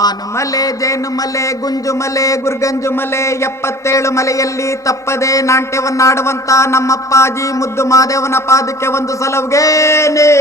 ಆನುಮಲೆ ಜೇನುಮಲೆ ಗುಂಜುಮಲೆ ಗುರ್ಗಂಜುಮಲೆ 77 ಮಲೆಯಲ್ಲಿ ತಪ್ಪದೆ ನಾಟ್ಯವನ್ನಾಡುವಂತ ನಮ್ಮಪ್ಪಾಜಿ ಮುದ್ದು ಮಾದೇವನ ಪಾದಕ್ಕೆ ಒಂದು ಸಲುಗೇನೆ.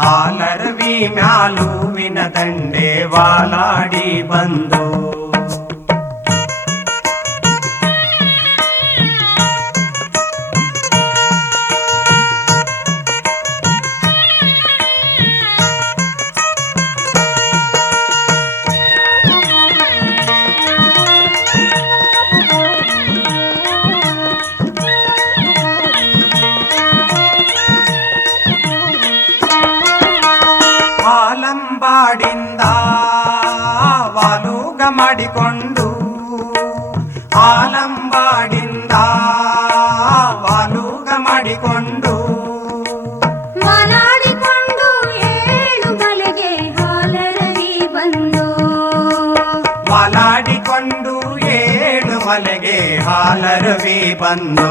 ಹಾಲರವಿ ಮ್ಯಾಲುವಿನ ದಂಡೆ ವಾಲಾಡಿ ಬಂದು ಆಲಂಬಾಡಿಂದ ವಾಲೂಗ ಮಾಡಿಕೊಂಡು ಆಲಂಬಾಡಿಂದ ವಾಲೂಗ ಮಾಡಿಕೊಂಡು ಮಾಲಾಡಿಕೊಂಡು 7 ಮಲೆಗೆ ಹಾಲರವಿ ಬಂದು ವಾಲಾಡಿಕೊಂಡು 7 ಮಲೆಗೆ ಹಾಲರವಿ ಬಂದು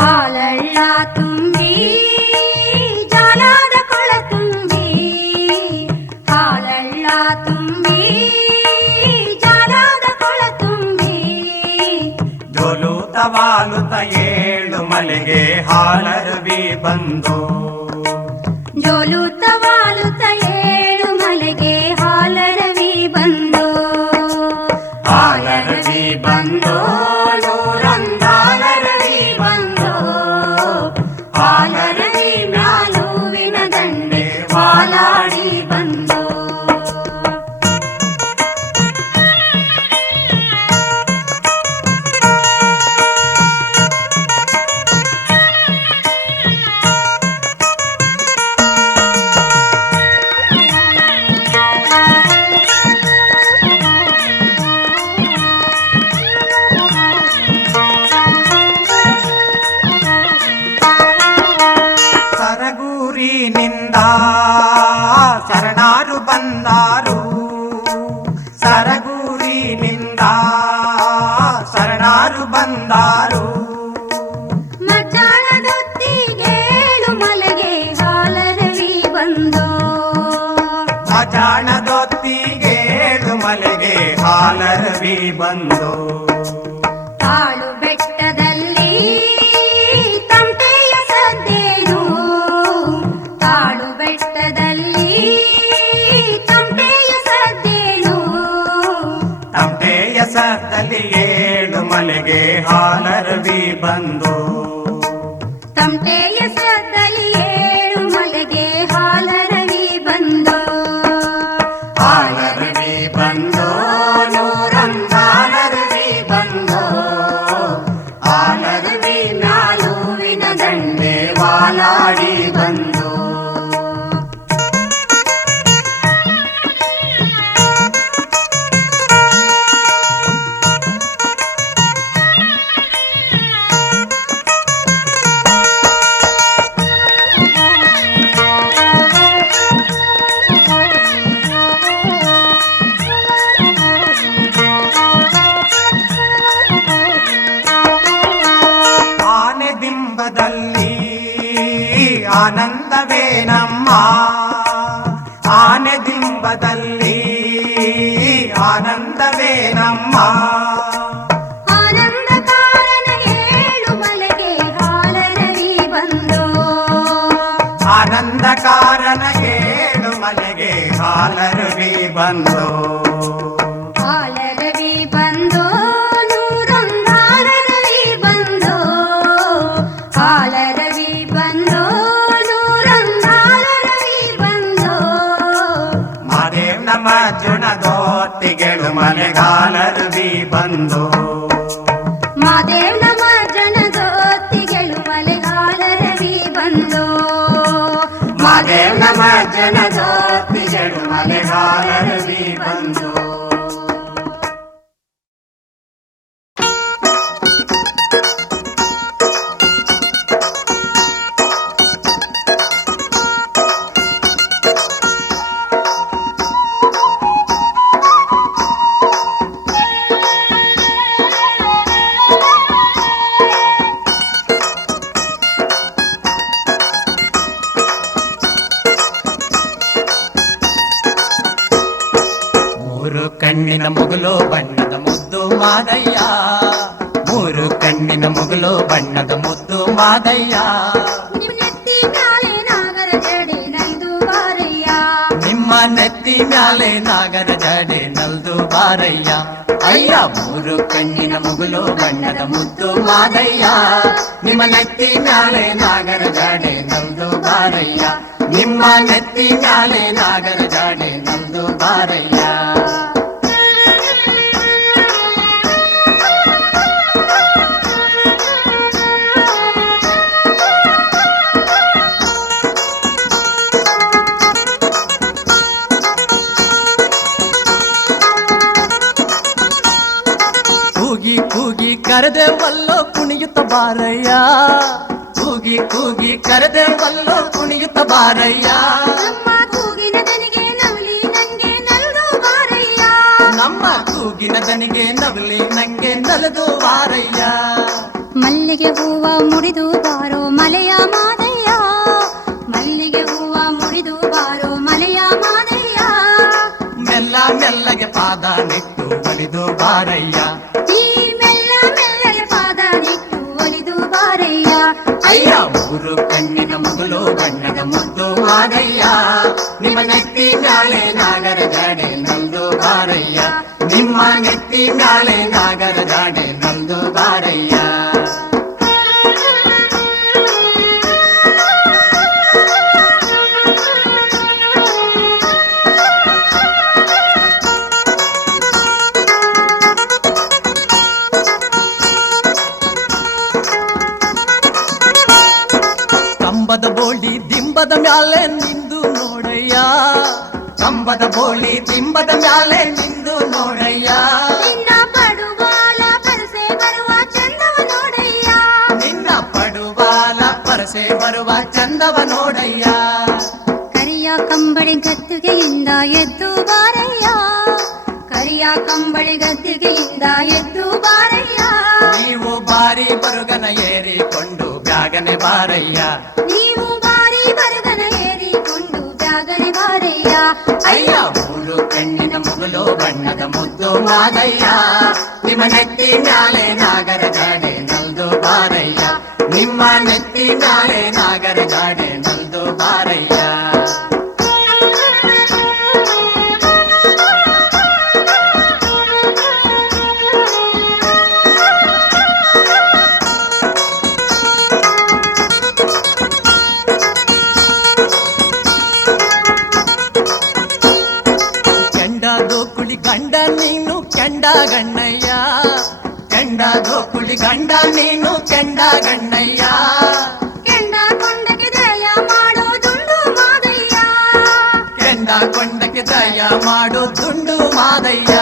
ಹಾಲಳ್ಳ ತುಂಬಿ ಜಾಲದ ಕೊಳ ತುಂಬಿ ಹಾಲಳ್ಳ ತುಂಬಿ ಜಾಲದ ಕೊಳ ತುಂಬಿ ಜೋಲುತ ವಾಲುತ 7 ಮಲೆಗೆ ಹಾಲರವಿ ಬಂದು ಜೋಲುತ ವಾಲುತ 7 ಮಲೆಗೆ ಹಾಲರವಿ ಬಂದು ಹಾಲರವಿ ಬಂದು ನೂರಂದಾಲರವಿ ಬಂದು ಹಾಲರವಿ ಮ್ಯಾಲುವಿನ ದಂಡೆ ವಾಲಾಡಿ ಬಂದು ಸರಗೂರಿನಿಂದ ಶರಣಾರು ಬಂದಾರು ಸರಗೂರಿನಿಂದ ಶರಣಾರು ಬಂದಾರು ಮಧ್ಯಾಹ್ನದೊತ್ತಿಗೆ 7 ಮಲೆಗೆ ಹಾಲರವಿ ಬಂದು ಮಜಾಣದೊತ್ತಿಗೆ 7 ಮಲೆಗೆ ಹಾಲರವಿ ಬಂದು ತಾಳು ಬೆಟ್ಟದಲ್ಲಿ ತಮಟೆಯ ಸದ್ದೇನು ತಾಳು ಬೆಟ್ಟದಲ್ಲಿ ತಮಟೆಯ ಸದ್ದೇನು ತಮಟೆಯ ಸದ್ದಲ್ಲಿ 7 ಮಲೆಗೆ ಹಾಲರವಿ ಬಂದು ತಮಟೆಯ ಸದ್ದಲ್ಲಿ 7 ಮಲೆಗೆ ಹಾಲರವಿ ಬಂದು ಹಾಲರವಿ ಬಂದು ನೂರಂದಾಲರವಿ ಬಂದು ಹಾಲರವಿ ಮ್ಯಾಲುವಿನ ದಂಡೆ ವಾಲಾಡಿ ಬಂದು ಆನೆ ದಿಂಬದಲ್ಲಿ ಆನಂದವೇ ನಮ್ಮ ಆನೆ ದಿಂಬದಲ್ಲಿ ಆನಂದವೇ ನಮ್ಮ ಆನಂದ ಕಾರಣ 7 ಮಲೆಗೆ ಹಾಲರವಿ ಬಂದು ಆನಂದ ಕಾರಣ 7 ಮಲೆಗೆ ಹಾಲರವಿ ಬಂದು ಹಾಲರವಿ ಬಂದು ನೂರೊಂದಾಲರವಿ ಬಂದು ಹಾಲರವಿ ಬಂದು ನೂರೊಂದಾಲರವಿ ಮಜ್ಜುಣದೊತ್ತಿಗೆಳು ಮಳೆಗಾಲರುವಿ ಬಂದು ಮಾದೇವನ ಮಜ್ಜನದೊತ್ತಿಗೆಳು ಮಳೆಗಾಲರವಿ ಬಂದು ಮಾದೇವನ ಮಜ್ಜನದೊತ್ತಿಗೆಳು ಮಳೆಗಾಲರುವಿ ಬಂದು ಕಣ್ಣಿನ ಮುಗುಲು ಬಣ್ಣದ ಮುದ್ದು ಮಾದಯ್ಯ ಮೂರು ಕಣ್ಣಿನ ಮುಗುಲು ಬಣ್ಣದ ಮುದ್ದು ಮಾದಯ್ಯ ನೆತ್ತಿ ಮ್ಯಾಲೆ ನಾಗರ ಜಡೆ ನಲ್ದು ಬಾರಯ್ಯ ನಿಮ್ಮ ನೆತ್ತಿ ಮ್ಯಾಲೆ ನಾಗರ ಜಡೆ ನಲ್ದು ಬಾರಯ್ಯ ಅಯ್ಯ ಮೂರು ಕಣ್ಣಿನ ಮುಗುಲು ಬಣ್ಣದ ಮುದ್ದು ಮಾದಯ್ಯ ನಿಮ್ಮ ನೆತ್ತಿ ಮ್ಯಾಲೆ ನಾಗರ ಜಡೆ ನಲ್ದು ಬಾರಯ್ಯ ನಿಮ್ಮ ನೆತ್ತಿ ಮ್ಯಾಲೆ ನಾಗರ ಜಡೆ ನಲ್ದು ಬಾರಯ್ಯ ಕರೆದೇವಲ್ಲೋ ಕುಣಿಯುತ್ತ ಬಾರಯ್ಯ ಕೂಗಿ ಕೂಗಿ ಕರೆದೇವಲ್ಲೋ ಕುಣಿಯುತ್ತ ಬಾರಯ್ಯ ನಮ್ಮ ಕೂಗಿನ ದನಿಗೆ ನವಲಿ ನಂಗೆ ನಲ್ದು ಬಾರಯ್ಯ ನಮ್ಮ ಕೂಗಿನ ದನಿಗೆ ನವಲಿ ನಂಗೆ ನಲದು ಬಾರಯ್ಯ ಮಲ್ಲಿಗೆ ಹೂವ ಮುಡಿದು ಬಾರೋ ಮಲೆಯ ಮಾದಯ್ಯ ಮಲ್ಲಿಗೆ ಹೂವ ಮುಡಿದು ಬಾರೋ ಮಲೆಯ ಮಾದಯ್ಯ ಮೆಲ್ಲ ಮೆಲ್ಲಗೆ ಪಾದ ನೆಟ್ಟು ಒಲಿದು ಬಾರಯ್ಯ ಅಯ್ಯ ಮೂರು ಕಣ್ಣಿನ ಮುಗುಲು ಬಣ್ಣದ ಮುದ್ದು ಮಾದಯ್ಯ ನಿಮ್ಮ ನೆತ್ತಿ ಮ್ಯಾಲೆ ನಾಗರ ಜಾಡೆ ನಲ್ದು ಬಾರಯ್ಯ ನಿಮ್ಮ ನೆತ್ತಿ ಮ್ಯಾಲೆ ನಾಗರ ಜಾಡೆ ನಲ್ದು ಬಾರಯ್ಯ ಕಂಬದ ಬೋಳಿ ದಿಂಬದ ಮ್ಯಾಲೆ ನಿಂದು ನೋಡಯ್ಯ ಕಂಬದ ಬೋಳಿ ದಿಂಬದ ಮ್ಯಾಲೆ ನಿಂದು ನೋಡಯ್ಯ ನಿನ್ನ ಪಡುವಾಲ ಪರಸೆ ಬರುವ ಚಂದವ ನೋಡಯ್ಯ ನಿನ್ನ ಪಡುವಾಲ ಪರಸೆ ಬರುವ ಚಂದವ ನೋಡಯ್ಯ ಕರಿಯ ಕಂಬಳಿ ಗದ್ದುಗೆಯಿಂದ ಎದ್ದು ಬಾರಯ್ಯ ಕರಿಯ ಕಂಬಳಿ ಗದ್ದುಗೆಯಿಂದ ಎದ್ದು ಬಾರಯ್ಯ ನೀವು ಬಾರಿ ಬರುಗನ ಏರಿಕೊಂಡು ಬ್ಯಾಗನೆ ಬಾರಯ್ಯ ನೀವು ಬಾರಿ ಬರುಗನ ಏರಿಕೊಂಡು ಬ್ಯಾಗನೆ ಬಾರಯ್ಯ ಅಯ್ಯ ಮೂರು ಕಣ್ಣಿನ ಮುಗುಲು ಬಣ್ಣದ ಮುದ್ದು ಮಾದಯ್ಯ ನಿಮ್ಮ ನೆತ್ತಿ ಮ್ಯಾಲೆ ನಾಗರ ಜಾಡೆ ನಲ್ದು ಬಾರಯ್ಯ ನಿಮ್ಮ ನೆತ್ತಿ ಮ್ಯಾಲೆ ನಾಗರ ಜಾಡೆ ನಲ್ದು ಬಾರಯ್ಯ ಗಂಡ ನೀನು ಕೆಂಡ ಗಣ್ಣಯ್ಯ ಕೆಂಡ ಗೋಕುಳಿ ಗಂಡ ನೀನು ಕೆಂಡ ಗಣ್ಣಯ್ಯ ಕೆಂಡ ಕೊಂಡಕ್ಕೆ ದಯ ಮಾಡೋ ದುಂಡು ಮಾದಯ್ಯ ಕೆಂಡ ಕೊಂಡಕ್ಕೆ ದಯ ಮಾಡೋ ದುಂಡು ಮಾದಯ್ಯ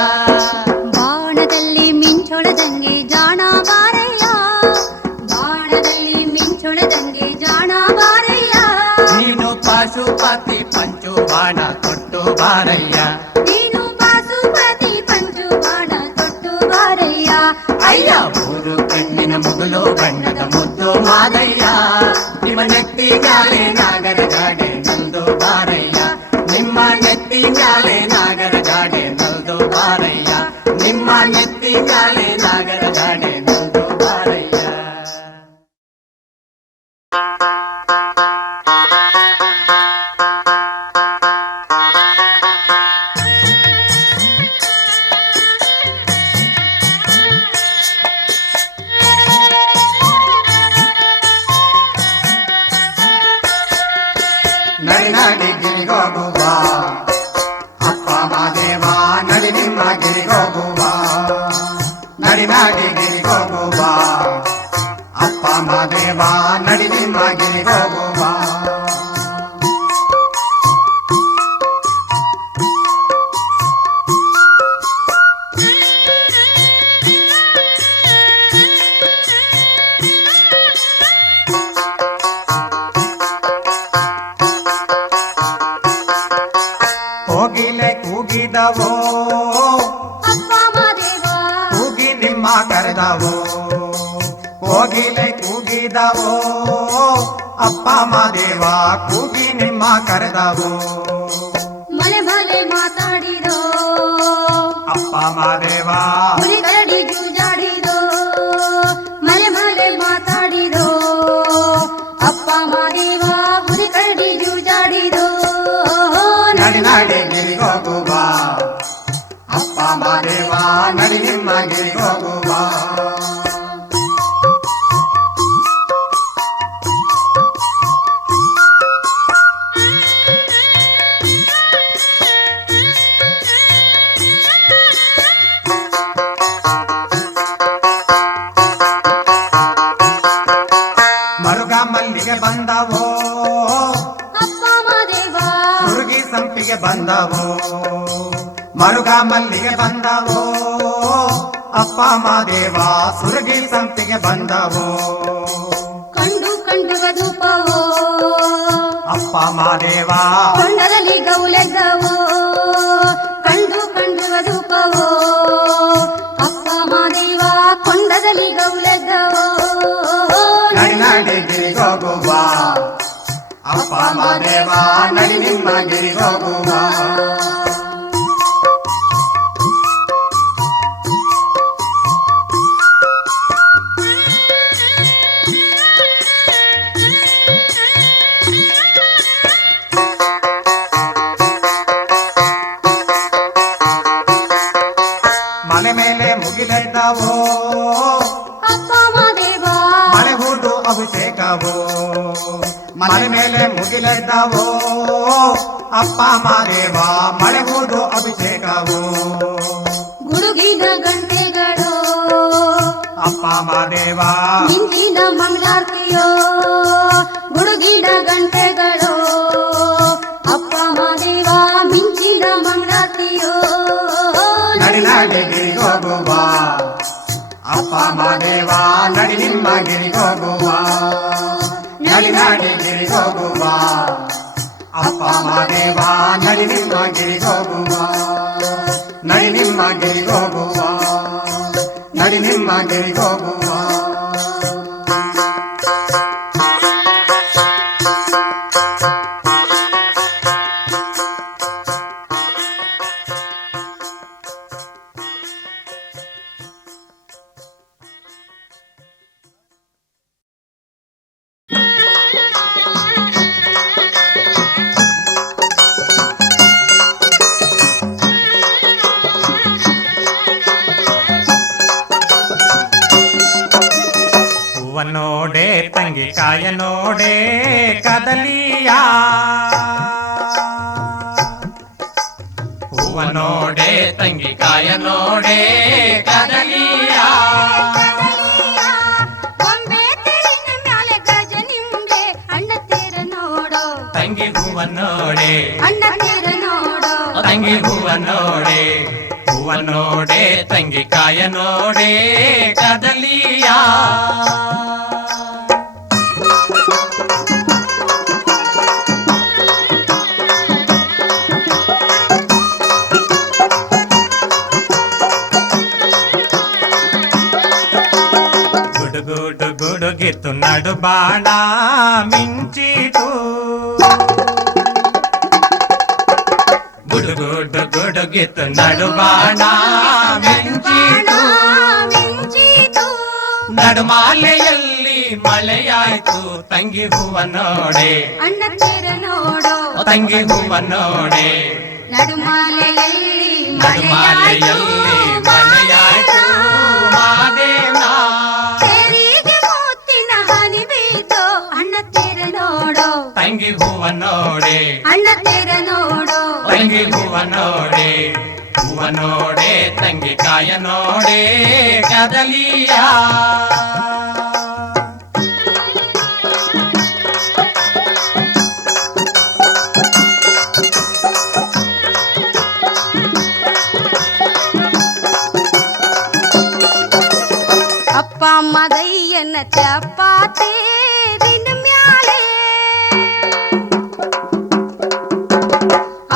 ಬಾಣದಲ್ಲಿ ಮಿಂಚೊಳದಂಗೆ ಜಾಣ ಬಾರಯ್ಯ ಬಾಣದಲ್ಲಿ ಮಿಂಚೊಳದಂಗೆ ಜಾಣ ಬಾರಯ್ಯ ನೀನು ಪಾಶುಪತಿ ಪಂಚು ಬಾಣ ಕೊಟ್ಟು ಬಾರಯ್ಯ ನೀನು ಪಾಶುಪತಿ ಪಂಚು ಬಾಣ ತೊಟ್ಟು ಬಾರಯ್ಯ ಅಯ್ಯ ಮೂರು ಕಣ್ಣಿನ ಮುಗುಲು ಬಣ್ಣದ ಮುದ್ದು ಮಾದಯ್ಯ ನಿಮ್ಮ ನೆತ್ತಿ ಮ್ಯಾಲೆ ನಾಗರ ಜಾಡೆ ನಲ್ದು ಬಾರಯ್ಯ ನಿಮ್ಮ ನೆತ್ತಿ ಮ್ಯಾಲೆ ನಾಗರ ಜಾಡೆ ನಲ್ದು ಬಾರಯ್ಯ ನಿಮ್ಮ ನೆತ್ತಿ ಮ್ಯಾಲೆ ನಾಗರ ಜಾಡೆ ನಲ್ದು ಬಾರಯ್ಯ ನಡಿಗಿರಿಗೋಗುವ ಅಪ್ಪ ಮಾದ ಕೂಗಿದವೋ ಅಪ್ಪ ಮಾದೇವ ಕೂಗಿ ನಿಮ್ಮ ಕರೆದವೋ ಕೋಗಿಲೆ ಕೂಗಿದವೋ ಅಪ್ಪ ಮಾದೇವ ಕೂಗಿ ನಿಮ್ಮ ಕರೆದವೋ ಮಲೆ ಮಲೆ ಮಾತಾಡಿದೋ ಅಪ್ಪ ಮಾದೇವ ಹುಲಿ ಕರಡಿ ಜೂಜಾಡಿದೋ ಮಲೆ ಮಲೆ ಮಾತಾಡಿದೋ ಅಪ್ಪ ಮಾದೇವ ಹುಲಿ ಕರಡಿ ಜೂಜಾಡಿದೋ ನಡಿ ನಡಿ ಗಿರಿಗೋಗುವ ಅಪ್ಪ ಮಾದೇವ ನಡಿ ನಿಮ್ಮ ಗಿರಿಗೋಗುವ ಮರುಗ ಮಲ್ಲಿಗೆ ಬಂದವೋ ಅಪ್ಪ ಮಾದೇವ ಸುರುಗಿ ಸಂಪಿಗೆ ಬಂದವೋ ಮರುಗ ಮಲ್ಲಿಗೆ ಬಂದವೋ ಅಪ್ಪ ಮಾದೇವ ಸುರುಗಿ ಸಂಪಿಗೆ ಬಂದವೋ ಕಂಡು ಕಂಡು ಧೂಪವೋ ಅಪ್ಪ ಮಾದೇವ ಕೊಂಡದಲ್ಲಿ ಗೌಲೆದ್ದವೋ ಕಂಡು ಕಂಡು ಧೂಪವೋ ಅಪ್ಪ ಮಾದೇವ ಕೊಂಡದಲ್ಲಿ ಗೌಲೆದ್ದವೋ ನಡಿ ನಡಿ ಗಿರಿಗೋಗುವ ಅಪ್ಪ ಮಾದೇವ ನಡಿ ನಿಮ್ಮ ಗಿರಿಗೋಗುವ ಮಲೆ ಮೇಲೆ ಮುಗಿಲೆದ್ದವೋ ಅಪ್ಪ ಮಾದೇವ ಮಳೆ ಹೂದು ಅಭಿಷೇಕವೋ ಮಲೆ ಮೇಲೆ ಮುಗಿಲೆದ್ದವೋ ಅಪ್ಪ ಮಾದೇವ ಮಳೆ ಹೂದು ಅಭಿಷೇಕವೋ ಗುಡುಗಿನ ಗಂಟೆಗಳು ಅಪ್ಪ ಮಾದೇವ ಮಿಂಚಿನ ಮಂಗಳಾರತಿಯೋ ಗುಡುಗಿನ ಗಂಟೆಗಳು ಅಪ್ಪ ಮಾದೇವ ಮಿಂಚಿನ ಮಂಗಳಾರತಿಯೋ ನಡಿ ನಡಿ ಗಿರಿಗೋಗುವ ಅಪ್ಪ ಮಾದೇವ ನಡಿ ನಿಮ್ಮ ಗಿರಿಗೋಗುವ ನಡಿ ನಡಿ ಗಿರಿಗೋಗುವ ಅಪ್ಪ ಮಾದೇವ ನಡಿ ನಿಮ್ಮ ಗಿರಿಗೋಗುವ ನಡಿ ನಿಮ್ಮ ಗಿರಿಗೋಗುವ ನಡಿ ನಿಮ್ಮ ಗಿರಿಗೋಗುವ ಹೂವ ನೋಡೆ ತಂಗಿ ಕಾಯ ನೋಡೆ ಕದಲಿಯ ಹೂವ ನೋಡೆ ತಂಗಿ ಕಾಯ ನೋಡೆ ಕದಲಿಯ ಗೊಂಬೆ ತೆರಿನ ಮ್ಯಾಲೆ ಗಜ ನಿಂಬೆ ಅಣ್ಣ ತೀರ ನೋಡೋ ತಂಗಿ ಹೂವ ನೋಡೆ ಅಣ್ಣ ತೀರ ನೋಡೋ ತಂಗಿ ಹೂವ ನೋಡೆ ಹೂವ ನೋಡೆ ತಂಗಿ ಕಾಯ ನೋಡೆ ಕದಲಿಯ ಗುಡುಗುಡು ಗುಡುಗಿತ್ತು ನಡು ಬಾಣ ಮಿಂಚಿತು ಗುಡುಗುಡು ಗುಡುಗಿತ್ತು ನಡು ಬಾಣ ಮಿಂಚಿತು ಮಿಂಚಿತು ನಡುಮಾಲೆಯಲ್ಲಿ ಮಳೆಯಾಯ್ತು ತಂಗಿ ಹೂವ ನೋಡೆ ಅಣ್ಣ ತೀರ ನೋಡೋ ತಂಗಿ ಹೂವ ನೋಡೆ ನಡುಮಾಲೆಯಲ್ಲಿ ನಡುಮಾಲೆಯಲ್ಲಿ ಮಳೆಯಾಯ್ತು ಮಾದೇವ ತೆರಿಗೆ ಮುತ್ತಿನ ಹನಿ ಬೀತೋ ಅಣ್ಣ ತೀರ ನೋಡೋ ತಂಗಿ ಹೂವ ನೋಡೆ ಅಣ್ಣ ತೀರ ನೋಡೋ ತಂಗಿ ಹೂವ ನೋಡೆ ಹೂವ ನೋಡೆ ತಂಗಿ ಕಾಯ ನೋಡೆ ಕದಲಿಯ ಅಪ್ಪ ಮದಯ್ಯನ ಚಪಾತಿ ದಿನ ಮ್ಯಾಲೆ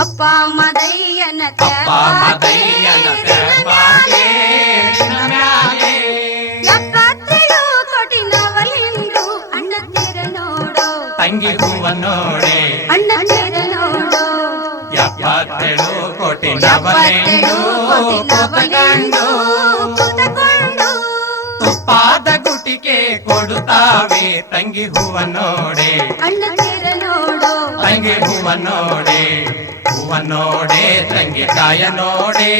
ಅಪ್ಪ ಮದಯ್ಯನ ಅಪ್ಪ ಹೂವನ್ನೋಡೆ ಅಣ್ಣ ತೇರ ನೋಡು 77 ಕೋಟಿ ನವಲೆಂಡು ಕೂತುಕೊಂಡು ತುಪ್ಪಾದ ಗುಟಿಕೆ ಕೊಡುತ್ತಾವೆ ತಂಗಿ ಹೂವನ್ನೋಡೆ ಅಣ್ಣ ತೇರ ನೋಡು ತಂಗಿ ಹೂವನ್ನೋಡೆ ಹೂವನ್ನೋಡೆ ತಂಗಿ ಕಾಯ ನೋಡೆ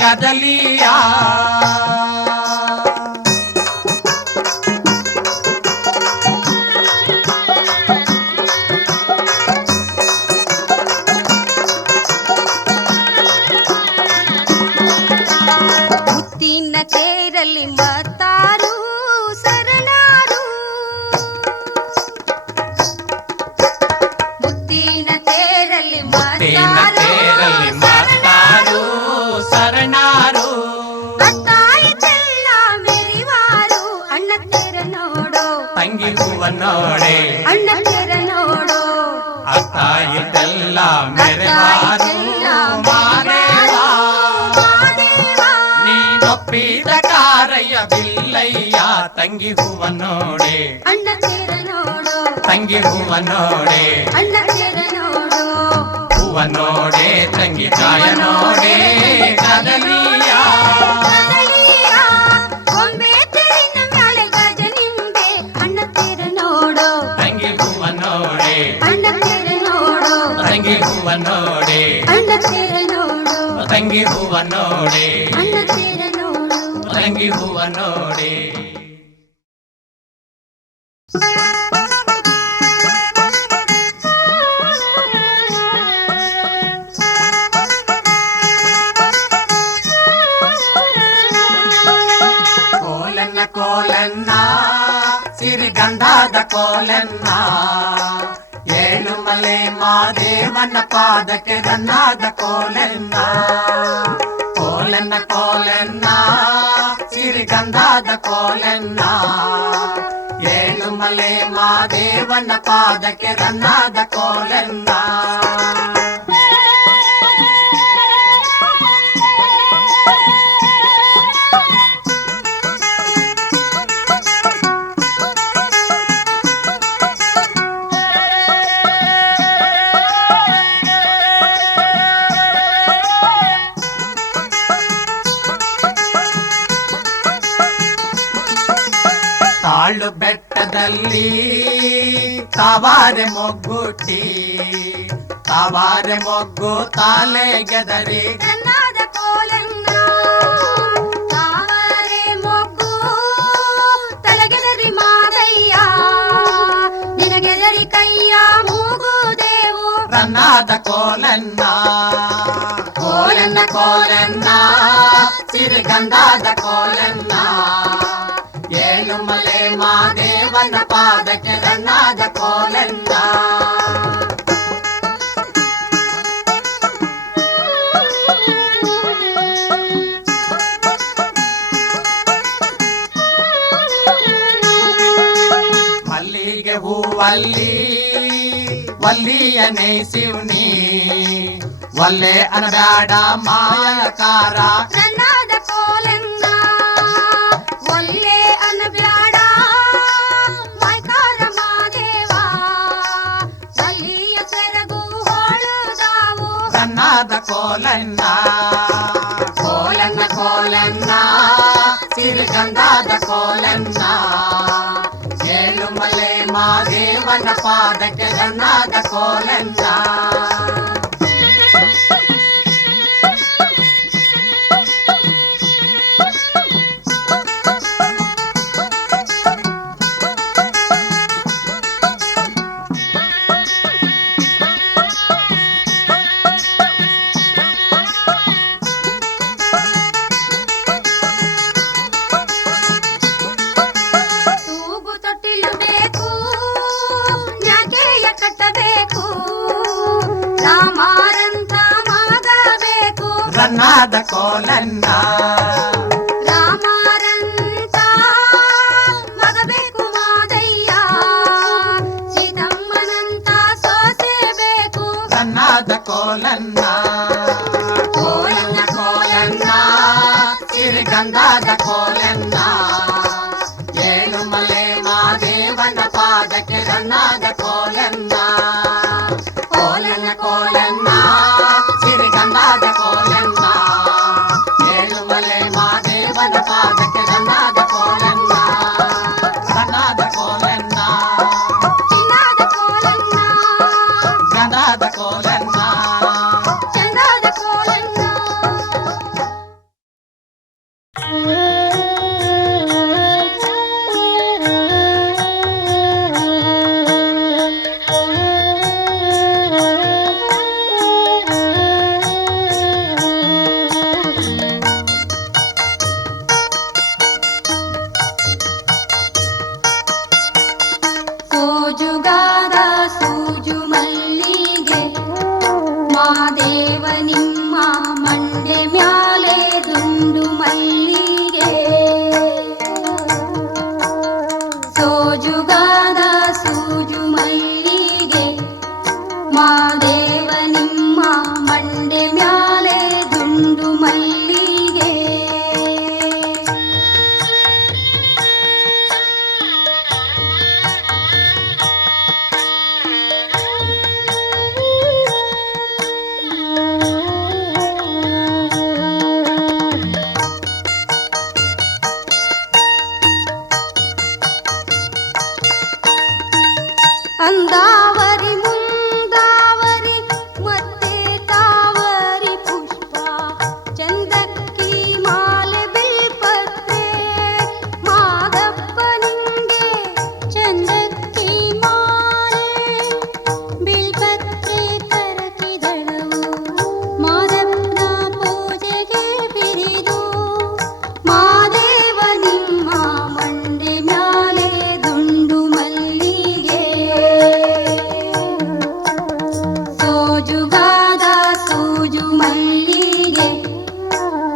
ಕದಲಿಯ ಮುತ್ತಿನ ತೇರಲ್ಲಿ ಮತ್ತಾರು ಸರನಾರು ಮುತ್ತಿನ ತೇರಲ್ಲಿ ತೇರಲ್ಲಿ ಮಾತಾರು ಶರಣಾರು ಅತ್ತಾಯಿತೆಲ್ಲ ಮೆರಿವಾರು ಅಣ್ಣ ತೇರ ನೋಡು ತಂಗಿ ಹೂವನ್ನೋಡೆ ಅಣ್ಣ ತೇರ ನೋಡು ಅತ್ತಾಯಿತೆಲ್ಲ ಮೆರೆವಾರು ಮಾದೇವಾ ನೀನೊಪ್ಪಿದ ಕಾರಯ್ಯ ಬಿಲ್ಲಯ್ಯ ತಂಗಿ ಹೂವನ್ನೋಡೆ ಅಣ್ಣ ತೇರ ನೋಡು ತಂಗಿ ಹೂವನ್ನೋಡೆ ಅಣ್ಣ ತೇರ ನೋಡು ಹೂವನ್ನೋಡೆ ತಂಗಿ ಕಾಯ ನೋಡೆ ಕದಲಿಯ ಕದಲಿಯ ಗೊಂಬೆ ತೇರಿನ ಮ್ಯಾಲೆ ಗಜ ನಿಂಬೆ ಅಣ್ಣ ತೇರ ನೋಡು ತಂಗಿ ಹೂವನ್ನೋಡೆ ಅಣ್ಣ ತೇರ ನೋಡು ತಂಗಿ ಹೂವನ್ನೋಡೆ ಅಣ್ಣ ತೇರ ನೋಡು ತಂಗಿ ಹೂವನ್ನೋಡೆ ಅಣ್ಣ ತೇರ ನೋಡು ತಂಗಿ ಹೂವನ್ನೋಡೆ ಕೋಲನ್ನ ಕೋಲನ್ನ ಸಿರಿಗಂಧದ ಕೋಲನ್ನ ಏಳುಮಲೆ ಮಾದೇವನ ಪಾದಕ್ಕೆ ರನ್ನಾದ ಕೋಲನ್ನ ಕೋಲನ್ನ ಕೋಲನ್ನ ಸಿರಿಗಂಧದ ಕೋಲನ್ನ ಏಳುಮಲೆ ಮಾದೇವನ ಪಾದಕ್ಕೆ ರನ್ನಾದ ಕೋಲನ್ನ ತಾಳು ಬೆಟ್ಟದಲ್ಲಿ ತಾವಾರೆ ಮೊಗ್ಗುಟ್ಟಿ ತಾವಾರೆ ಮೊಗ್ಗು ತಾಲೆ ಗೆದರಿ ರನ್ನಾದ ಕೋಲನ್ನ ತಾವರೆ ಮೊಗ್ಗು ತಲಗೆದರಿ ಮಾದಯ್ಯ ನಿನಗೆದರಿ ಕೈಯ ಮೂಗುದೇವು ರನ್ನಾದ ಕೋಲನ್ನ ಕೋಲನ್ನ ಕೋಲನ್ನ ಸಿರಿಗಂಧದ ಕೋಲನ್ನ ಏಳುಮಲೆ ಮಾದೇವನ ಪಾದಕ್ಕೆ ರನ್ನಾದ ಕೋಲನ್ನ ಮಲ್ಲಿಗೆ ಹೂವಲ್ಲಿ ವಲ್ಲಿಯನೇ ಶಿವನಿ ಒಲ್ಲೆ ಅನಬ್ಯಾಡ ಮಾಯಕಾರ ರನ್ನಾದ ಕೋಲನ್ನ ಒಲ್ಲೆ ಅನಬ್ಯಾಡ ಮೈಕಾರ ಮಾದೇವ ಸಲ್ಲಿಯ ಸೆರಗು ಹೊಳುದಾವು ರನ್ನಾದ ಕೋಲನ್ನ ಕೋಲನ್ನ ಕೋಲನ್ನ ಸಿರಿಗಂಧದ ಕೋಲನ್ನ ಏಳುಮಲೆ ಮಾದೇವನ ಪಾದಕ್ಕೆ ರನ್ನಾದ ಕೋಲನ್ನ ತೂಗು ತೊಟ್ಟಿಲು ಬೇಕು ಯಾಕೆಯ ಕಟ್ಟಬೇಕು ರಾಮಾರಂತ ಮಗ ಬೇಕು ರನ್ನಾದ ಕೋಲನ್ನ ರಾಮಾರಂತ ಮಗ ಬೇಕು ಮಾದಯ್ಯ ಸೀತಮ್ಮನಂತ ಸೊಸೆ ಬೇಕು ರನ್ನಾದ ಕೋಲನ್ನ ಕೋಲನ್ನ ಕೋಲನ್ನ ಸಿರಿಗಂಧದ ಕೋಲನ್ನ ಏಳುಮಲೆ ಮಾದೇವನ ಪಾದಕ್ಕೆ ರನ್ನಾದ ಕೋಲನ್ನ ಕೋಲೆನ್ನ ಸಿರಿಗಂಧಾದ ಕೋಲೆನ್ನ ಏಳುಮಲೆ ಮಾದೇವನ ಪಾದಕ್ಕೆ ಗಂಧಾದ ಕೋಲೆನ್ನ ಗಂಧಾದ ಕೋಲೆನ್ನ ಚಿನ್ನದ ಕೋಲನ್ನ ಗಂಧಾದ ಕೋಲೆನ್ನ ಚಂದದ ಕೋಲನ್ನ ಸೋಜುಗಾರ ಸೂಜು ಮಲ್ಲಿಗೆ ಮಾದೇವ ನಿಮ್ಮ ಮಂಡೆ ಮ್ಯಾಲೆ ದುಂಡು ಮಲ್ಲಿಗೆ ಸೋಜುಗಾರ ಸೂಜು ಮಲ್ಲಿಗೆ ಮಾದೇವ ನಿಮ್ಮ ಮಂಡೆ ಮ್ಯಾಲೆ ದುಂಡು ಮಲ್ಲಿಗೆ ಅಂದಾವರಿ ಮುಂದಾವರಿ ಮತ್ತೆ ತಾವರಿ ಪುಷ್ಪ ಚಂದಕ್ಕಿ ಮಾಲೆ ಬಿಲ್ಪತ್ರೆ ಮಾದಪ್ಪ ನಿಂಗೆ ಚಂದಕ್ಕಿ ಮಾಲೆ ಬಿಲ್ಪತ್ರೆ ಕರಕಿದಳವು ಮಾದಪ್ಪನ ಪೂಜೆಗೆ ಬಿರಿದು ಮಾದೇವ ನಿಮ್ಮ ಮಂಡೆ ಮ್ಯಾಲೆ ದುಂಡು ಮಲ್ಲಿಗೆ ಸೋಜುಗಾದ ಸೂಜು ಮಲ್ಲಿಗೆ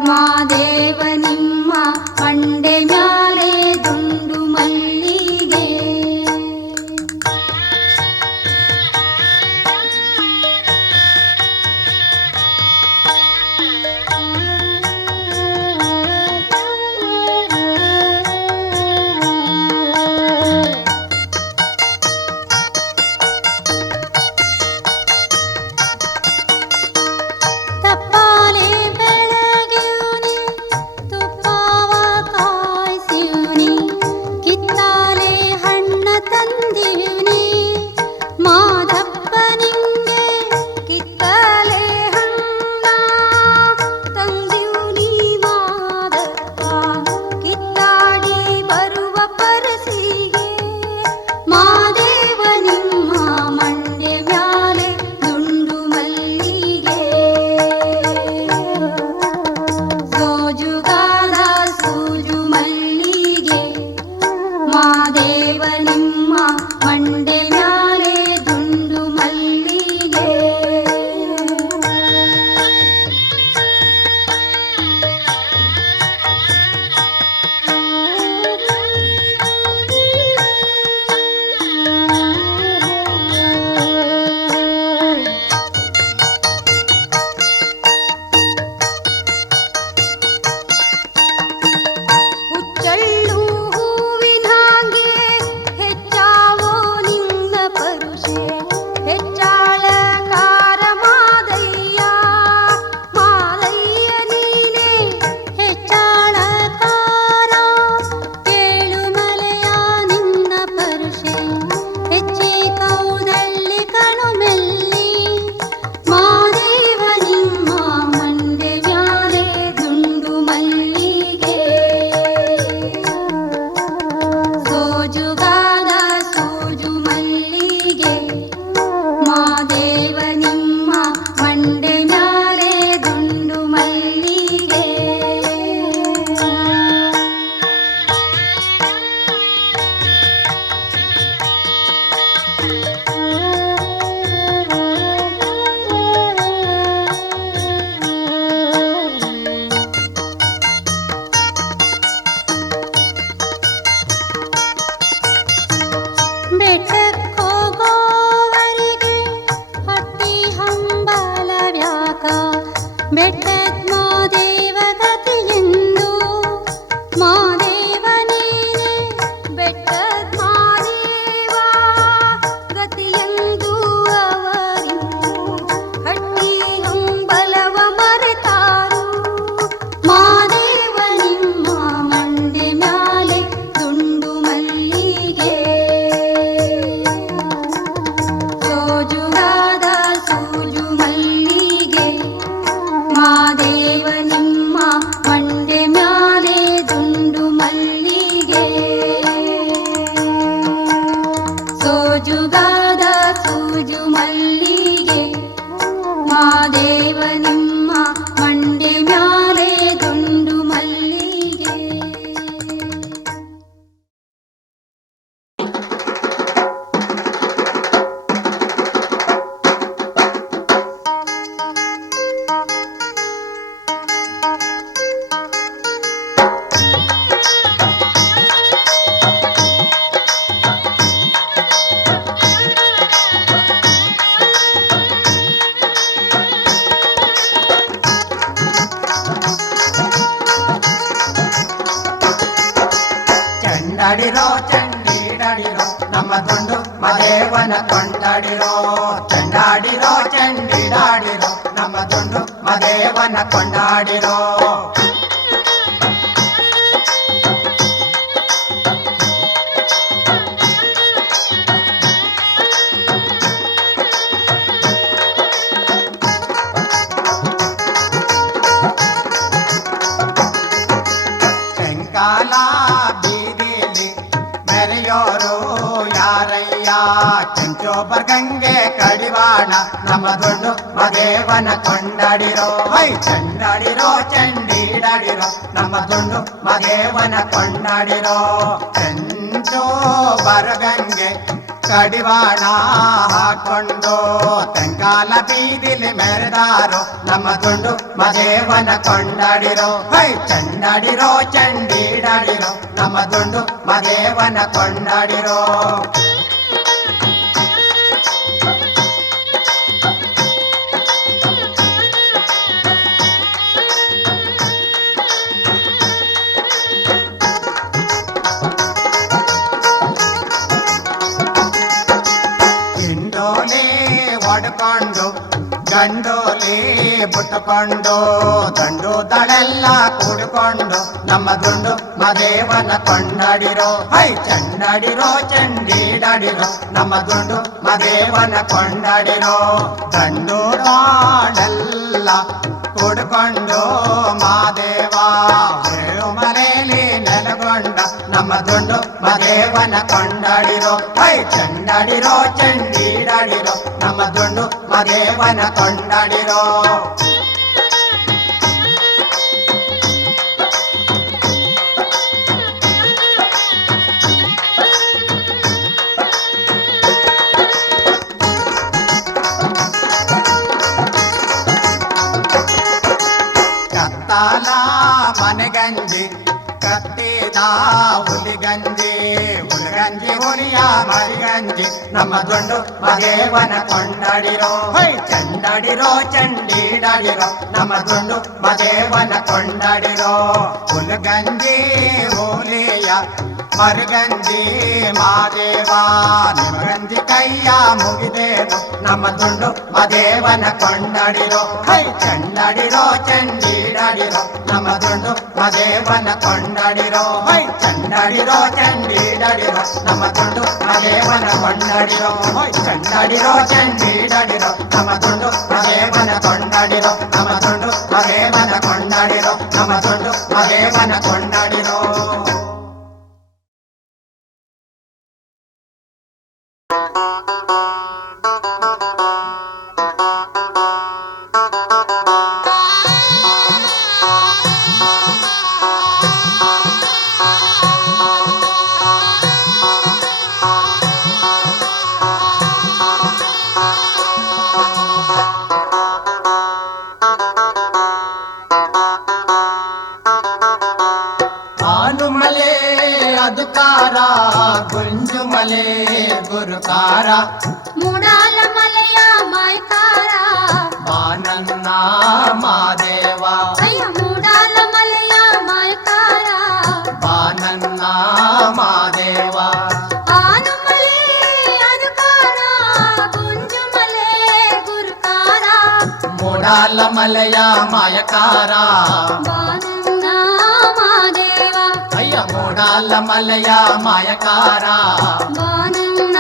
ಮಾದೇವ ನಿಮ್ಮ ಮಂಡೆ ಮ್ಯಾಲೆ ದುಂಡು ಮಲ್ಲಿಗೆ ತಪ್ಪಾಲೆ ಬೆಳಗ್ಯೂನಿ ತುಪ್ಪವ ಕಾಯ್ಸಿವ್ನಿ ಕಿತ್ತಾಲೆ ಹಣ್ಣ ತಂದಿವ್ನಿ ಮಾದಪ್ಪ ನಿಂಗೆ ಕಿತ್ತಾಲೆ ಹಣ್ಣ ತಂದಿವ್ನಿ ಮಾದಪ್ಪ ಕಿತ್ತಾಡಿ ಬರುವ ಪರಸಿಗೆ ಮಾದೇವ ನಿಮ್ಮ ಮಂಡೆ ಮ್ಯಾಲೆ ದುಂಡು ಮಲ್ಲಿಗೆ ಸೋಜುಗಾರ ಸೂಜು ಮಲ್ಲಿಗೆ ಮಾದೇವ ನಿಮ್ಮ ಮಂಡೆ ಮ್ಯಾಲೆ ದುಂಡು ಮಲ್ಲಿಗೆ ಹುಚ್ಚಳ್ಳು ಹೂವಿನ ಹಾಗೆ ಹೆಚ್ಚಾವೋ ನಿನ್ನ ಪರುಷೆ ಹೆಚ್ಚಾಳ ಕಾರ ಮಾದಯ್ಯ ಮಾದಯ್ಯ ನೀನೆ ಹೆಚ್ಚಾಳ ಕಾರ ಕೇಳುಮಲೆಯ ನಿನ್ನ ಪರುಷೆ ಹೆಚ್ಚಿ ಕೌದಲ್ಲಿ ಕಣುಮೆಲ್ಲಿ ಮಾದೇವ ನಿಮ್ಮ ಮಂಡೆ ಮ್ಯಾಲೆ ದುಂಡು ಮಲ್ಲಿಗೆ ಸೋಜುಗಾದ ಸೂಜು ಮಲ್ಲಿಗೆ ಮಾದೇವ ನಿಮ್ಮ ಮಂಡೆ ಮ್ಯಾಲೆ ದುಂಡು ಮಲ್ಲಿಗೆ ಬೆಟ್ಟಕ್ಕೋಗೋವರಿಗೆ ಹಟ್ಟಿ ಹಂಬಲ ವ್ಯಾಕ ಬೆಟ್ಟದ ಮಾದೇವ ಗತಿಯೆಂದು ಮಾದೇವ ನೀನೆ ಬೆಟ್ಟದ ಮಾದೇವ ಗತಿಯೆಂದು ಅವರಿಂದು ಮಾದೇವ ನಿಮ್ಮ ಮಂಡೆ ಮ್ಯಾಲೆ ದುಂಡು ಮಲ್ಲಿಗೆ. ಚಂಡಾಡಿರೋ ಚಂಡೀಡಾಡಿರೋ ನಮ್ಮ ದುಂಡು ಮದೇವನ ಕೊಂಡಾಡಿರೋ. ಚಂಡಾಡಿರೋ ಚಂಡೀಡಾಡಿರೋ ನಮ್ಮ ದುಂಡು ಮದೇವನ ಕೊಂಡಾಡಿರೋ. ಸಾಯಂಕಾಲ ಬೀದಿಲಿ ಮೆರೆಯೋರು ಯಾರಯ್ಯ, ಕೆಂಚೋಬರ್ ಗಂಗೆ ಕಡಿವಾಣ ನಮ್ಮ ದುಂಡು ಮದೇವನ ಕೊಂಡಾಡಿರೋ. ಹೈ ಚಂಡಾಡಿರೋ ಚಂಡೀಡಾಡಿರೋ ನಮ್ಮ ದುಂಡು ಮದೇವನ ಕೊಂಡಾಡಿರೋ. ಕೆಂಚೋಬರ್ ಗಂಗೆ ಕಡಿವಾಣ ಹಾಕೊಂಡು ತೆಂಕಾಲ ಬೀದಿಲಿ ಮೆರೆದಾರೋ ನಮ್ಮ ದುಂಡು ಮದೇವನ ಕೊಂಡಾಡಿರೋ. ಹೈ ಚಂಡಾಡಿರೋ ಚಂಡೀಡಾಡಿರೋ ನಮ್ಮ ದುಂಡು ಮದೇವನ ಕೊಂಡಾಡಿರೋ. ಹೊಡ್ಕೊಂಡು ಗಂಡೋಲಿ ಬಿಟ್ಟುಕೊಂಡು ದಂಡು ದಳೆಲ್ಲ ಕೂಡಿಕೊಂಡು ನಮ್ಮ ದುಂಡು ಮದೇವನ ಕೊಂಡಾಡಿರೋ. ಹೈ ಚಂಡಾಡಿರೋ ಚಂಡೀಡಾಡಿರೋ ನಮ್ಮ ದುಂಡು ಮದೇವನ ಕೊಂಡಾಡಿರೋ. ದಂಡು ದಾಳೆಲ್ಲ ಕೂಡಿಕೊಂಡು ಮಾದೇವ ಮನೆಯಲ್ಲಿ ನೆಲಗೊಂಡ ನಮ್ಮ ದುಂಡು ಮದೇವನ ಕೊಂಡಾಡಿರೋ. ಹೈ ಚಂಡಾಡಿರೋ ಚಂಡೀಡಾಡಿರೋ ನಮ್ಮ ದುಂಡು ಮದೇವನ ಕೊಂಡಾಡಿರೋ. ಕತ್ತಾಲ ಮನೆಗಂಜಿ ಕತ್ತಿದ ಹುಲಿಗಂಜಿ, ಹುಲಿಗಂಜಿ ಹುಲಿಯ ಮರಿಗಂಜಿ ನಮ್ಮ ದುಂಡು ಮದೇವನ ಕೊಂಡಾಡಿರೋ. ಹೈ ಚಂಡಾಡಿರೋ ಚಂಡೀಡಾಡಿರೋ ನಮ್ಮ ದುಂಡು ಮದೇವನ ಕೊಂಡಾಡಿರೋ. ಹುಲಿಗಂಜಿ ಹುಲಿಯ ಮರಿಗಂಜಿ ಮಾದೇವ ನಿಮಗಂಜಿ ಕೈಯ ಮುಗಿದೇನು ನಮ್ಮ ದುಂಡು ಮದೇವನ ಕೊಂಡಾಡಿರೋ. ಹೈ ಚಂಡಾಡಿರೋ ಚಂಡೀಡಾಡಿರೋ ನಮ್ಮ ದುಂಡು ಮದೇವನ ಕೊಂಡಾಡಿರೋ. ಹೈ ಚಂಡಾಡಿರೋ ಚಂಡೀಡಾಡಿರೋ ನಮ್ಮ ದುಂಡು ಮದೇವನ ಕೊಂಡಾಡಿರೋ. ಹೈ ಚಂಡಾಡಿರೋ ಚಂಡೀಡಾಡಿರೋ ನಮ್ಮ ದುಂಡು ಮದೇವನ ಕೊಂಡಾಡಿರೋ. ನಮ್ಮ ದುಂಡು ಮದೇವನ ಕೊಂಡಾಡಿರೋ. ನಮ್ಮ ದುಂಡು ಮದೇವನ ಕೊಂಡಾಡಿರೋ. ಆನುಮಲೆ ಅದುಕಾರ ಗುಂಜುಮಲೆ ಗುರುಕಾರ ಮೂಡಾಲ ಮಲೆಯ ಮಾಯ್ಕಾರ ಬಾನನ್ನ ಮಾದೇವ. ಅಯ್ಯ ಮೂಡಾಲ ಮಲೆಯ ಮಾಯ್ಕಾರ ಬಾನನ್ನ ಮಾದೇವ. ಆನುಮಲೆ ಅದುಕಾರ ಗುಂಜುಮಲೆ ಗುರುಕಾರ ಮೂಡಾಲ ಮಲೆಯ ಮಾಯಕಾರ ಬಾನನ್ನ ಮಾದೇವ. ಅಯ್ಯ ಮೂಡಾಲ ಮಲೆಯ ಮಾಯಕಾರ ಬಾನನ್ನ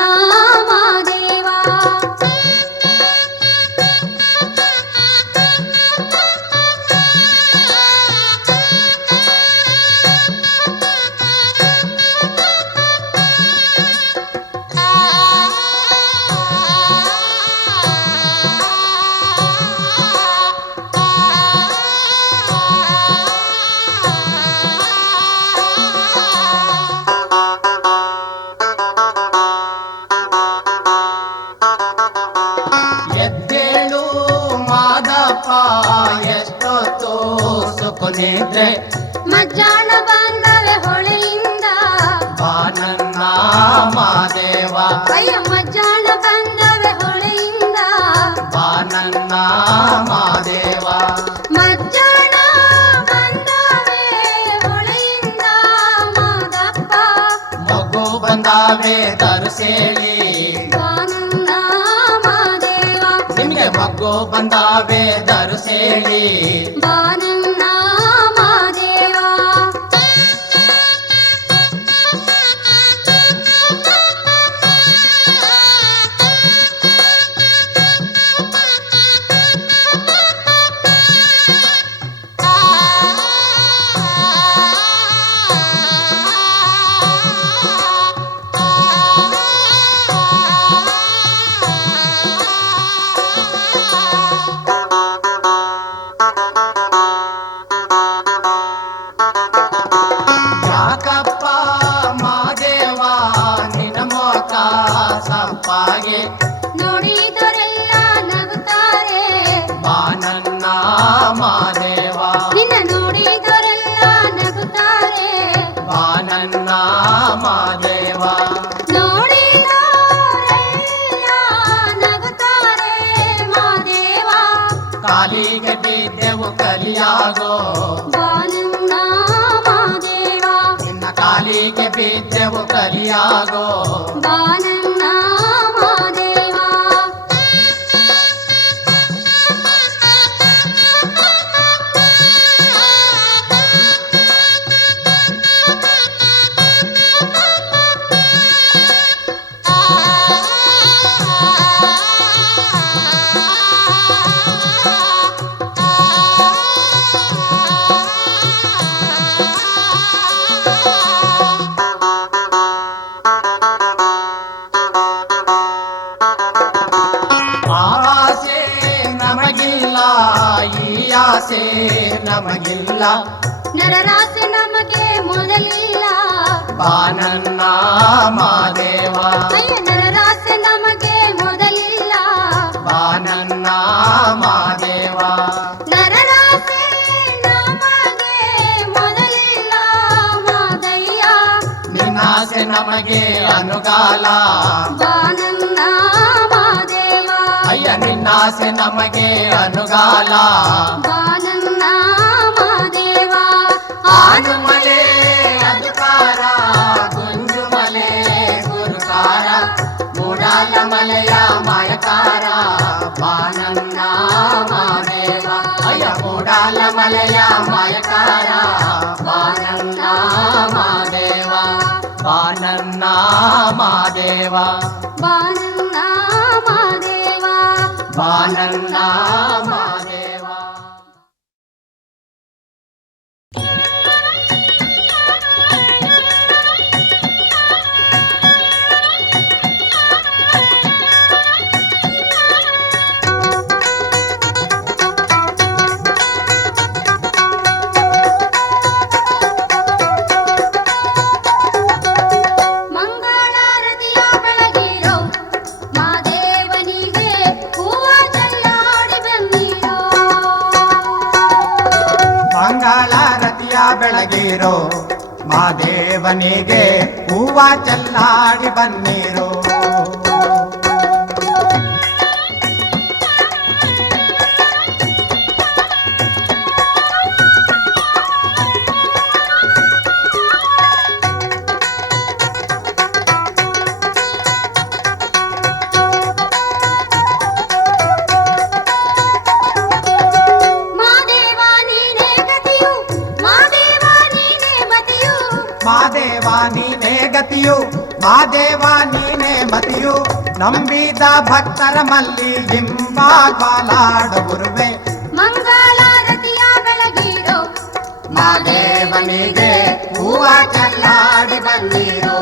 ಮಾದೇವ. ಎಷ್ಟೊತ್ತು ಸುಖನಿದ್ರೆ ಮಜ್ಜಾಣ ಬಂದವೆ ಹೊಳೆಯಿಂದ ಬಾನನ್ನ ಮಾದೇವ ಅಯ್ಯ ಮಜ್ಜಾಣ ಬಂದವೆ ಹೊಳೆಯಿಂದ ಬಾನನ್ನ ಮಾದೇವ ಮಜ್ಜಾಣ ಬಂದವೆ ಹೊಳೆಯಿಂದ ಮಾದಪ್ಪ ಮಗು ಬಂದಾವೆ ತರುಸೇಳಿ ಬಾನನ್ನ ಮಾದೇವ ನಿಮ್ಗೆ ಮಗು ಬಂದಾವೆ ತರುಸೇಳಿ ಬಾನನ್ನ ಮಾದೇವ ಯಾಕಪ್ಪ ಮಾದೇವ ನಿನ್ನ ಮೋಕ ಸಪ್ಪಾಗೆ ನೋಡಿದರೆಲ್ಲ ನಗುತ್ತಾರೆ ಬಾನನ್ನ ಮಾದೇವ ನಿನ್ನ ನೋಡಿದರೆಲ್ಲ ನಗುತ್ತಾರೆ ಬಾನನ್ನ ಮಾದೇವ ನೋಡಿದರೆಲ್ಲ ನಗುತ್ತಾರೆ ಮಾದೇವ ಕಾಲಿಗೆ ಬಿದ್ದೆವು ಕಲಿಯಾಗೋ ಬಾನನ್ನ ಮಾದೇವ ನಿನ್ನ ಕಾಲಿಗೆ ಬಿದ್ದೆವು ಕಲಿಯಾಗೋ ಬಾನನ್ನ ಮಾದೇವ ಆಸೆ ನಮಗಿಲ್ಲ ಈ ಆಸೆ ನಮಗಿಲ್ಲ ನರರಾಸೆ ನಮಗೆ ಮೊದಲಿಲ್ಲ ಬಾನನ್ನ ಮಾದೇವ ಅಯ್ಯ ನರರಾಸೆ ನಮಗೆ ಮೊದಲಿಲ್ಲ ಬಾನನ್ನ ಮಾದೇವ ನರರಾಸೆ ನಮಗೆ ಮೊದಲಿಲ್ಲ ಮಾದಯ್ಯ ನಿನ್ನಾಸೆ ನಮಗೆ ಅನುಗಾಲ ಬಾನನ್ನ ಮಾದೇವ ಅಯ್ಯ ನಿನ್ನಾಸೆ ನಮಗೆ ಅನುಗಾಲ ಬಾನನ್ನ ಮಾದೇವ ಆನುಮಲೆ ಅದುಕಾರ ಗುಂಜುಮಲೆ ಗುರುಕಾರ ಮೂಡಾಲ ಮಲೆಯ ಮಾಯಕಾರ ಬಾನನ್ನ ಮಾದೇವ ಅಯ್ಯ ಮೂಡಾಲ ಮಲೆಯ ಮಾಯಕಾರ ಬಾನನ್ನ ಮಾದೇವ ಬಾನನ್ನ ಮಾದೇವ ಬಾನನ್ನ ಮಾದೇವ ಬಾನನ್ನ ಮಾದೇವ ಮಂಗಳಾರತಿಯ ಬೆಳಗಿರೋ ಮಾದೇವನಿಗೆ ಹೂವ ಚೆಲ್ಲಾಡಿ ಬನ್ನಿರೋ ಮಂಗಳಾರತಿಯ ಬೆಳಗಿರೋ ಮಾದೇವನಿಗೆ ಹೂವ ಚೆಲ್ಲಾಡಿ ಬನ್ನಿರೋ ಮಾದೇವ ನೀನೇ ಗತಿಯು ಮಾದೇವ ನೀನೇ ಮತಿಯು ಮಾದೇವ ನೀನೇ ಗತಿಯು ಮಾದೇವ ನೀನೇ ಮತಿಯು ನಂಬಿದ ಭಕ್ತರ ಮಲ್ಲಿ ಹಿಂಬಾಲಾಡುವುರುವೆ ಮಂಗಳಾರತಿಯ ಬೆಳಗಿರೋ ಮಾದೇವನಿಗೆ ಹೂವ ಚೆಲ್ಲಾಡಿ ಬನ್ನಿರೋ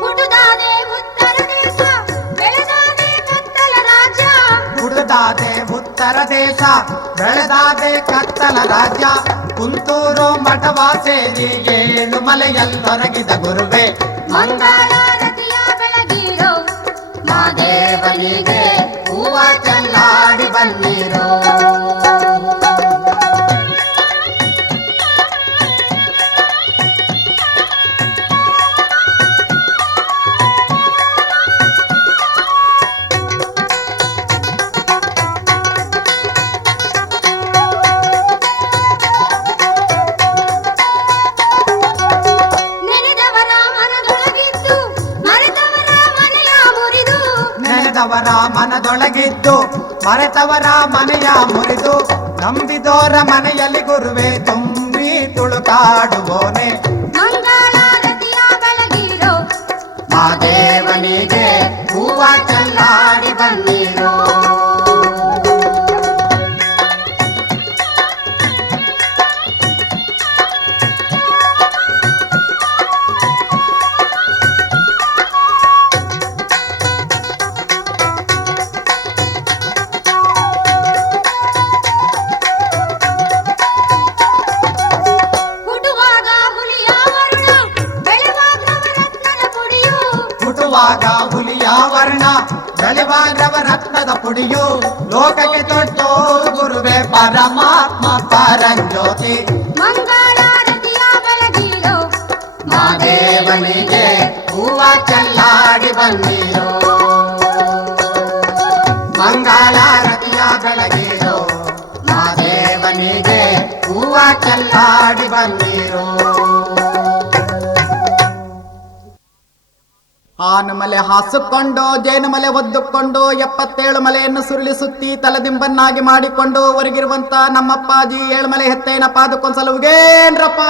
ಹುಟ್ಟುದಾದೆ ಉತ್ತರದೆ ಬೆಳೆದಾದೆ ಉತ್ತರ ದೇಶ, ಬೆಳೆದಾದೆ ಕತ್ತಲ ರಾಜ್ಯ. ಕುಂತೂರು ಮಠವ ಸೇರಿ ಏಳು ಮಲೆಯಲ್ಲೊರಗಿದ ಗುರುವೆ, ಮಂಗಳಾರತಿಯ ಬೆಳಗಿರೋ ಮಾದೇವನಿಗೆ ಹೂವ ಚೆಲ್ಲಾಡಿ ಬನ್ನಿರೋ. ನೆನೆದವರ ಮನದೊಳಗಿದ್ದು ಮರೆತವರ ಮನೆಯ ಮುರಿದು, ನೆನೆದವರ ಮನದೊಳಗಿದ್ದು ಮರೆತವರ ಮನೆಯ ಮುರಿದು, ನಂಬಿದೋರ ಮನೆಯಲ್ಲಿ ಗುರುವೆ ತುಂಬಿ ತುಳುಕಾಡುವೋನೆ. ಮಂಗಳಾರತಿಯ ಬೆಳಗಿರೋ ಮಾದೇವನಿಗೆ ಹೂವ ಚೆಲ್ಲಾಡಿ ಬನ್ನಿರೋ. ಹುಟ್ಟುವಾಗ ಹುಲಿಯ ವರ್ಣ ಬೆಳೆವಾಗ ನವರತ್ನದ ಪುಡಿಯು, ಹುಟ್ಟುವಾಗ ಹುಲಿಯ ವರ್ಣ ಬೆಳೆವಾಗ್ರವ ರತ್ನದ ಪುಡಿಯು, ಲೋಕಕ್ಕೆ ತೊಟ್ಟು ಗುರುವೆ ಪರಮಾತ್ಮ ಪರಂಜ್ಯೋತಿ. ಮಂಗಳಾರತಿಯ ಬೆಳಗಿರೋ ಮಾದೇವನಿಗೆ ಹೂವ ಚೆಲ್ಲಾಡಿ ಬನ್ನಿರೋ. ಮಂಗಳಾರತಿಯ ಬೆಳಗಿರೋ ಮಾದೇವನಿಗೆ ಹೂವ ಚೆಲ್ಲಾಡಿ ಬನ್ನಿರೋ. ಆನು ಮಲೆ ಹಾಸಿಕೊಂಡು ಜೇನು ಮಲೆ ಒದ್ದುಕೊಂಡು 77 ಮಲೆಯನ್ನು ಸುರುಳಿಸುತ್ತಿ ತಲೆದಿಂಬನ್ನಾಗಿ ಮಾಡಿಕೊಂಡು ಹೊರಗಿರುವಂತ ನಮ್ಮಪ್ಪಾಜಿ 7 ಮಲೆ ಹೆತ್ತೇನ ಪಾದಕ್ಕೊಂದ್ಸಲ ಉಗೇನ್ರಪ್ಪ.